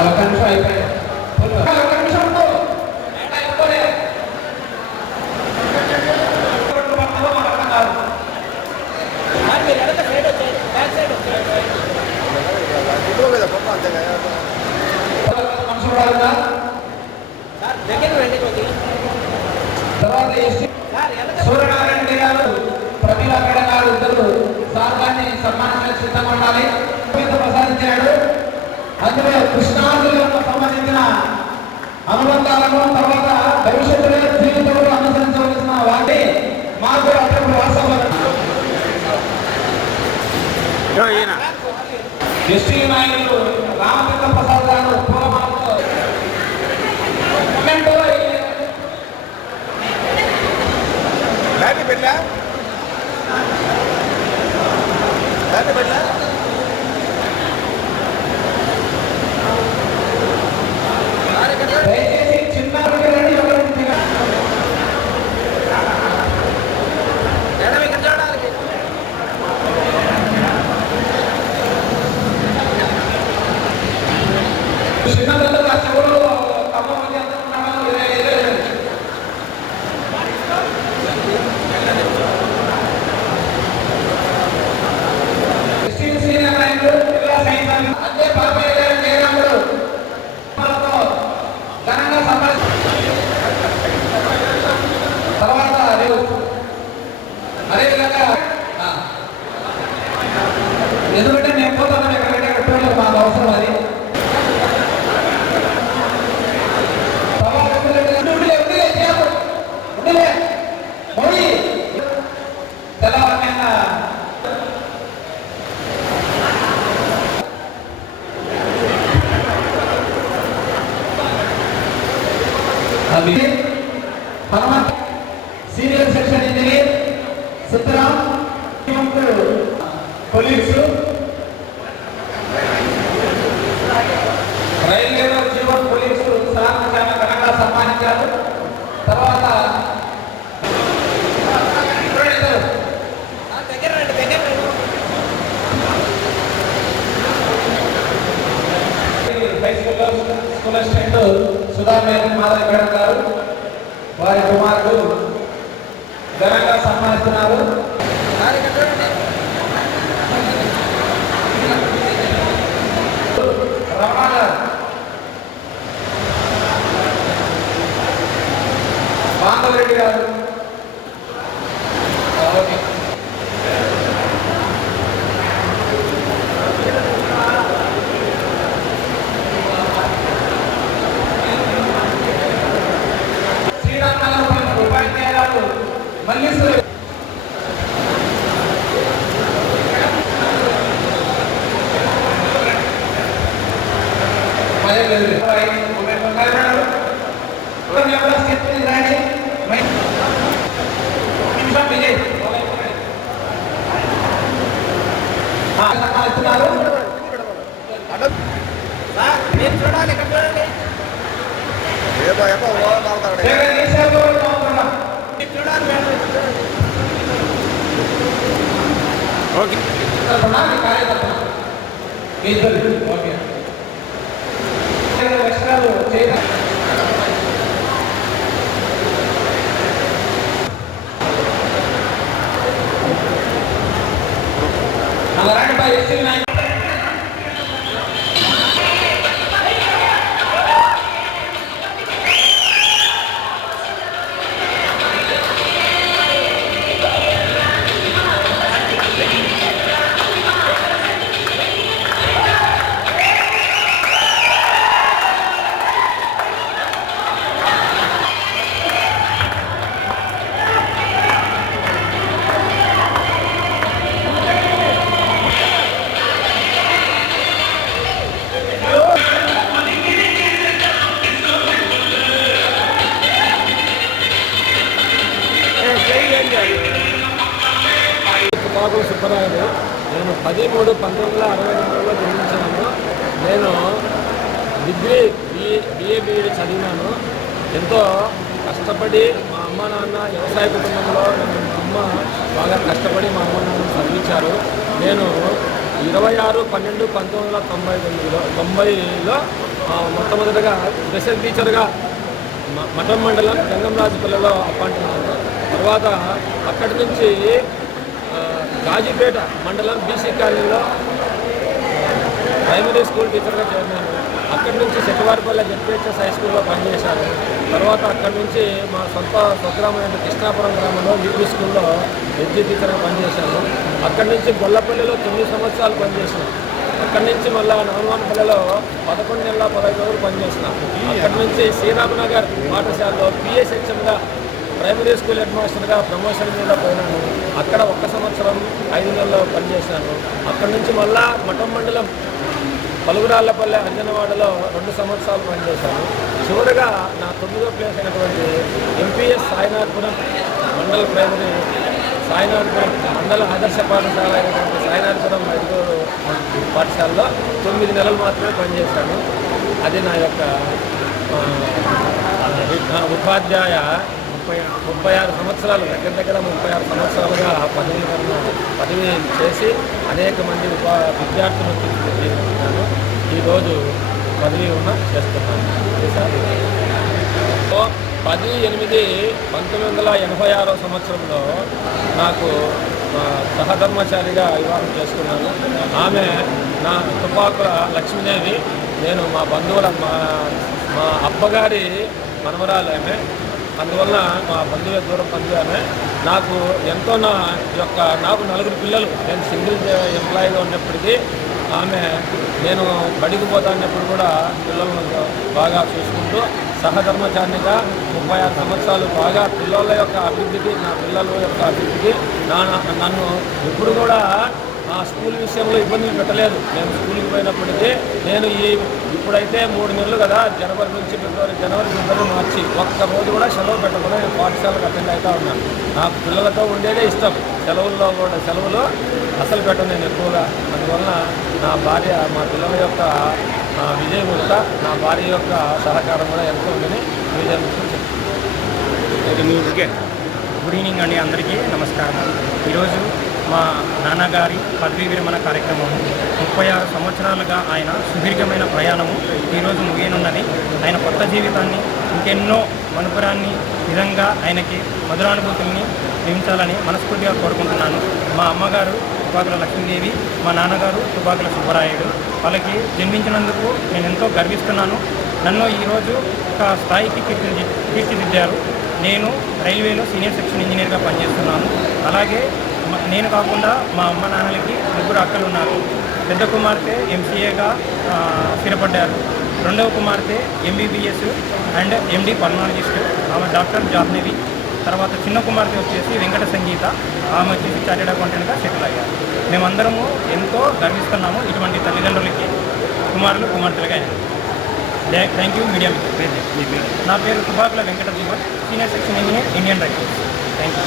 అవకాశం అయిపోయాయి. తర్వాత సూర్యనారాయణ రెడ్డి గారు, ప్రతిభా మేడం గారు ఇద్దరు సార్ గారిని సన్మానించడానికి సిద్ధంగా ఉండాలి. ప్రసాదించాడు. అందులో కృష్ణాదులకు సంబంధించిన అనుబంధాలను తర్వాత భవిష్యత్తులో జీవితంలో అనుసరించవలసిన వాటి మాకు అప్పుడు వాస్తవం ఎస్టీ నాయకులు రామచంద్ర ప్రసాద్ గారు పూలమాలతో దయచేసి చిన్న ఎందుకంటే నేను పోతాను ఎక్కడికంటే పెట్టలేదు మాకు అవసరం అది. Senior section engineer Siddharam, police, railway Jeevan police sir ఘనంగా సన్మానించారు. తర్వాత high school assistant Sudha Madhav madam గారు, వారి కుమారుడు ఘనంగా సన్మానిస్తున్నారు. రెడ్డి గారు, శ్రీరామనగరం ఉపాధ్యాయులు మల్లీశ్వరి చూడాలి సుబ్బరాయుడు. నేను 13/3/1962లో జన్మించాను. నేను డిగ్రీ బిఏ బీఈడి చదివినాను. ఎంతో కష్టపడి మా అమ్మ నాన్న వ్యవసాయ కుటుంబంలో మా అమ్మ బాగా కష్టపడి మా అమ్మ నాన్న చదివించారు. నేను 26/12/1990లో మొట్టమొదటిగా స్పెషల్ టీచర్గా మఠం మండలం జంగంరాజుపల్లిలో అపాయింట్ అయ్యాను. తర్వాత అక్కడి నుంచి గాజీపేట మండలం బీసీ కాలనీలో ప్రైమరీ స్కూల్ టీచర్గా చేరినాను. అక్కడి నుంచి శెట్టివారిపల్లె జెడ్పీహెచ్ఎస్ హై స్కూల్లో పనిచేశాను. తర్వాత అక్కడి నుంచి మా స్వగ్రామైన కృష్ణాపురం గ్రామంలో యూపీ స్కూల్లో ఎడ్జీ టీచర్గా పనిచేశాను. అక్కడి నుంచి గొల్లపల్లిలో 9 సంవత్సరాలు పనిచేసాను. అక్కడి నుంచి మళ్ళీ నవమానపల్లిలో 11 నెలల 15 రోజులు పనిచేసిన. అక్కడి నుంచి శ్రీరామనగర్ పాఠశాలలో పిఎస్హెచ్ఎంగా ప్రైమరీ స్కూల్ హెడ్ మాస్టర్గా ప్రమోషన్ మీద పోయినాను. అక్కడ 1 సంవత్సరం 5 నెలలు పనిచేశాను. అక్కడి నుంచి మళ్ళా మఠం మండలం పలుగురాళ్లపల్లె అంజనవాడలో 2 సంవత్సరాలు పనిచేశాను. చివరిగా నా 9వ ప్లేస్ అయినటువంటి ఎంపీఎస్ సాయినాథపురం మండల ప్రైమరీ సాయినాథపురం మండల ఆదర్శ పాఠశాల అయినటువంటి సాయినాథపురం 5వ పాఠశాలలో 9 నెలలు మాత్రమే పనిచేశాను. అది నా యొక్క ఉపాధ్యాయ 36 సంవత్సరాలు దగ్గర 36 సంవత్సరాలుగా పదవి చేసి అనేక మంది విద్యార్థులను తీసుకున్నాను. ఈరోజు పదవి చేస్తున్నాను. 10/8/1986 సంవత్సరంలో నాకు సహధర్మచారిగా వివాహం చేసుకున్నాను. ఆమె నా తుపాకుల లక్ష్మీదేవి. నేను మా బంధువుల మా అబ్బగారి మనవరాలు ఆమె. అందువల్ల మా బంధువు దూరం బంధువు ఆమె. నాకు ఎంతో నాకు 4 పిల్లలు. నేను సింగిల్ ఎంప్లాయీగా ఉన్నప్పటికీ ఆమె నేను బడికి పోతాన్నప్పుడు కూడా పిల్లలను బాగా చూసుకుంటూ సహధర్మచారినిగా 36 సంవత్సరాలు బాగా పిల్లల యొక్క అభివృద్ధికి నా పిల్లల యొక్క అభివృద్ధికి నన్ను ఎప్పుడు కూడా ఆ స్కూల్ విషయంలో ఇబ్బందులు పెట్టలేదు. నేను స్కూల్కి పోయినప్పటికీ నేను ఇప్పుడైతే 3 నెలలు కదా, జనవరి ఫిబ్రవరి మార్చి ఒక్క రోజు కూడా సెలవు పెట్టకుండా నేను పాఠశాలకు అటెండ్ అవుతూ ఉన్నాను. నాకు పిల్లలతో ఉండేదే ఇష్టం. సెలవులో అసలు పెట్టను నేను ఎక్కువగా. అందువలన నా భార్య మా పిల్లల యొక్క విజయం కూడా నా భార్య యొక్క సహకారం కూడా ఎంతో ఉందని విజయం గుడ్ ఈవినింగ్ అండి, అందరికీ నమస్కారం. ఈరోజు మా నాన్నగారి పదవీ విరమణ కార్యక్రమం 36 సంవత్సరాలుగా ఆయన సుదీర్ఘమైన ప్రయాణము ఈరోజు ముగియనున్నది. ఆయన కొత్త జీవితాన్ని ఇంకెన్నో మనుపురాన్ని విధంగా ఆయనకి మధురానుభూతుల్ని నిర్మించాలని మనస్ఫూర్తిగా కోరుకుంటున్నాను. మా అమ్మగారు తుపాకుల లక్ష్మీదేవి, మా నాన్నగారు తుపాకుల సుబ్బరాయుడు. వాళ్ళకి జన్మించినందుకు నేను ఎంతో గర్విస్తున్నాను. నన్ను ఈరోజు ఒక స్థాయికి తీర్చిదిద్దారు. నేను రైల్వేలో సీనియర్ సెక్షన్ ఇంజనీర్గా పనిచేస్తున్నాను. అలాగే నేను కాకుండా మా అమ్మ నాన్నలకి 3 అక్కలు ఉన్నారు. పెద్ద కుమార్తె ఎంసీఏగా స్థిరపడ్డారు. రెండవ కుమార్తె ఎంబీబీఎస్ అండ్ ఎండి పల్మాలజిస్ట్, ఆమె డాక్టర్ జాహ్నవి. తర్వాత చిన్న కుమార్తె వచ్చేసి వెంకట సంగీత, ఆమె వచ్చేసి చార్టెడ్ అకౌంటెంట్గా సెటిల్ అయ్యారు. మేమందరము ఎంతో గర్విస్తున్నాము ఇటువంటి తల్లిదండ్రులకి కుమార్తెలుగా. Thank you media. నా పేరు Tupakula Venkata Deepak, senior section engineer, Indian railways. Thank you.